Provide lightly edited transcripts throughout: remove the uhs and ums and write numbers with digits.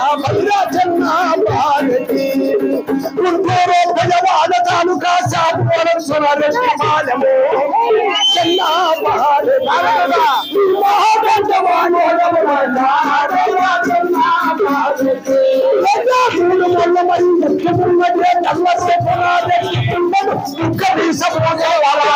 भैरा चन्ना भारती उनको भजवान तालुका साधुवर सोनार मालमो चन्ना भारती महाभगवान भैरा चन्ना भारती लगा फूल मोल मरी लक्ष्मण मरे नल्ला से बना दे कभी सब होने वाला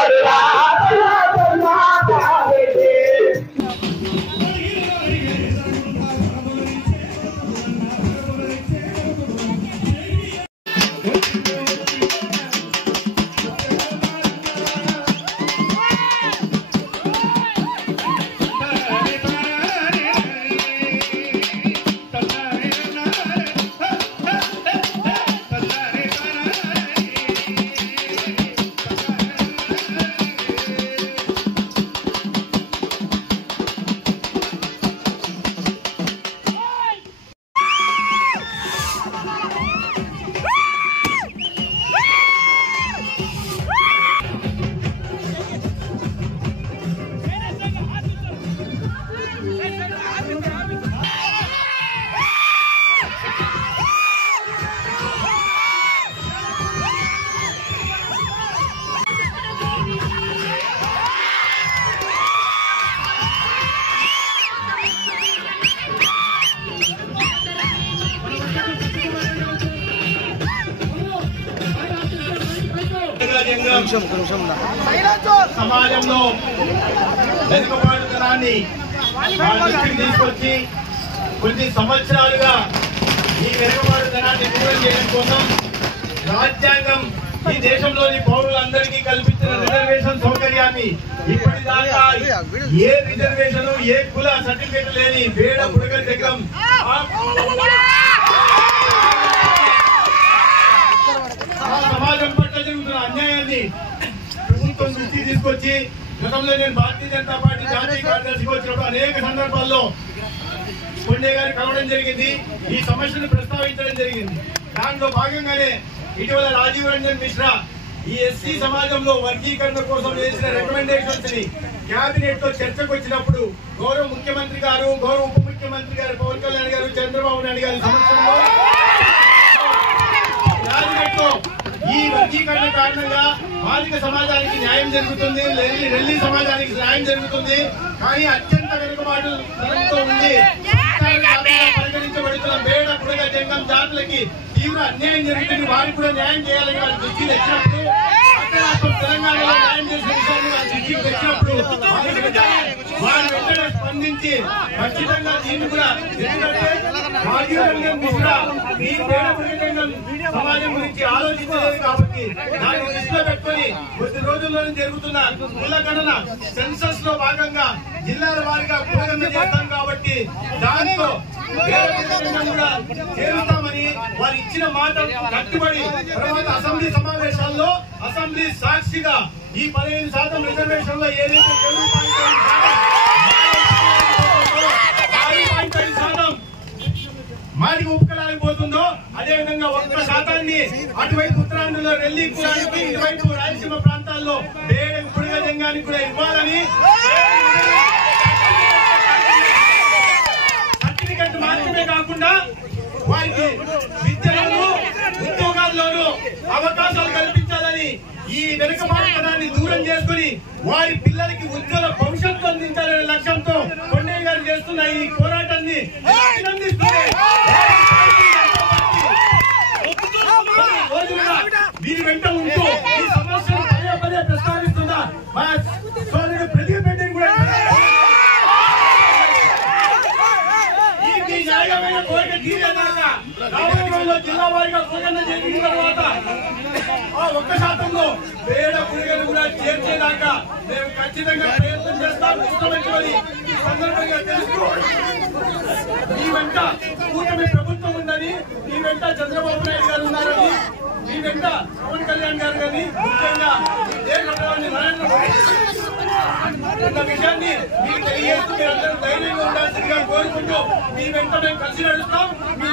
సమాజంలో వెనుకబాటుతనాన్ని తీసుకొచ్చి కొన్ని సంవత్సరాలుగా ఈ వెనుకబాటుతనాన్ని దూరం చేయడం కోసం రాజ్యాంగం ఈ దేశంలోని పౌరులందరికీ కల్పించిన రిజర్వేషన్ సౌకర్యాన్ని ఇప్పటిదాకా ఏ రిజర్వేషన్ ఏ కుల సర్టిఫికేట్ లేని వేడ బుడగ జగం సమాజం పట్ల జరుగుతున్న అన్యాయాన్ని ప్రభుత్వం దృష్టి తీసుకొచ్చి గతంలో నేను భారతీయ జనతా పార్టీ జాతీయ కార్యదర్శికి వచ్చినప్పుడు అనేక సందర్భాల్లో కొండే గారి కలవడం జరిగింది, ఈ సమస్యను ప్రస్తావించడం జరిగింది. దాంట్లో భాగంగానే ఇటీవల రాజీవ్ రంజన్ మిశ్రా ఈ ఎస్సీ సమాజంలో వర్గీకరణ కోసం చేసిన రికమెండేషన్స్ ని క్యాబినెట్ లో చర్చకు వచ్చినప్పుడు గౌరవ ముఖ్యమంత్రి గారు, గౌరవ ఉప ముఖ్యమంత్రి గారు పవన్ కళ్యాణ్ గారు, చంద్రబాబు నాయుడు గారి సమక్షంలో క్యాబినెట్ లో ఈ వర్గీకరణ కారణంగా బాలిక సమాజానికి న్యాయం జరుగుతుంది, రెల్లి సమాజానికి న్యాయం జరుగుతుంది. కానీ అత్యంత వెనుకబాటుతో ఉండి పరిగణించబడుతున్న బేడ బుడగ జంగం జాతులకి తీవ్ర అన్యాయం జరుగుతుంది. వారికి కూడా న్యాయం చేయాలని వాళ్ళ దృష్టి తెచ్చినప్పుడు, తెలంగాణలో న్యాయం చేసిన విషయాన్ని వాళ్ళ దృష్టికి తెచ్చినప్పుడు వారు వెంటనే స్పందించి ఖచ్చితంగా దీన్ని కూడా ఎందుకంటే రాజీవ్ రంజన్ మిశ్రా ఈ బేడ బుడగ జంగం సమాజం గురించి ఆలోచించలేదు కాబట్టి దాన్ని దృష్టిలో పెట్టుకొని కొద్ది రోజుల్లోనే జరుగుతున్న కులగణన సెన్సస్ లో భాగంగా జిల్లాల వారిగా కులగణన చేస్తాం కాబట్టి దాంతో కూడా చేరుతామని వారు ఇచ్చిన మాట కట్టుబడి తర్వాత అసెంబ్లీ సమావేశాల్లో అసెంబ్లీ సాక్షిగా ఈ 15% రిజర్వేషన్ లో ఏదైతే 7.5% మాదికి ఉపకలాలిపోతుందో అదే విధంగా 1% అటువైపు ఉత్తరాంధ్రలో రెల్లి కులానికి, ఇటువైపు రాయలసీమ ప్రాంతాల్లో బేడ బుడగ జంగానికి కూడా ఇవ్వాలని సర్టిఫికెట్ మాత్రమే కాకుండా వారికి విద్యలోనూ ఉద్యోగాల్లోనూ అవకాశాలు కల్పించాలని ఈ వెనుకబాటుతనాన్ని దూరం చేసుకుని వారి పిల్లలకి ఉజ్వల భవిష్యత్తు అందించాలనే లక్ష్యంతో కొండయ్య గారు చేస్తున్న ఈ పోరాటాన్ని దీని వెంట ఉంటూ ఈ సమస్యను పదే పదే ప్రస్తావిస్తున్నా మా సోదరుడు ప్రదీప్ రెడ్డిని కూడా ఈ న్యాయమైన కోరిక తీరేదాకా రామనగరంలో జిల్లా వారిగా కులగణన చేసిన తర్వాత ఆ 1%లో వేడ పుడిగను కూడా చేర్చేదాకా మేము ఖచ్చితంగా ప్రయత్నం చేస్తాం. ఇష్టమని ఈ సందర్భంగా తెలుస్తూ ఈ వెంట కూటమి ప్రభుత్వం ఉందని, ఈ వెంట చంద్రబాబు నాయుడు గారు ఉన్నారని, ఈ వెంట పవన్ కళ్యాణ్ గారు కానీ ముఖ్యంగా దేశంలోని నరేంద్ర మోడీ ఉన్న విషయాన్ని మీకు తెలియజేస్తూ మీరందరూ ధైర్యంగా ఉండాల్సిందిగా కోరుకుంటూ మీ వెంట మేము కలిసి నడుస్తాం. మీ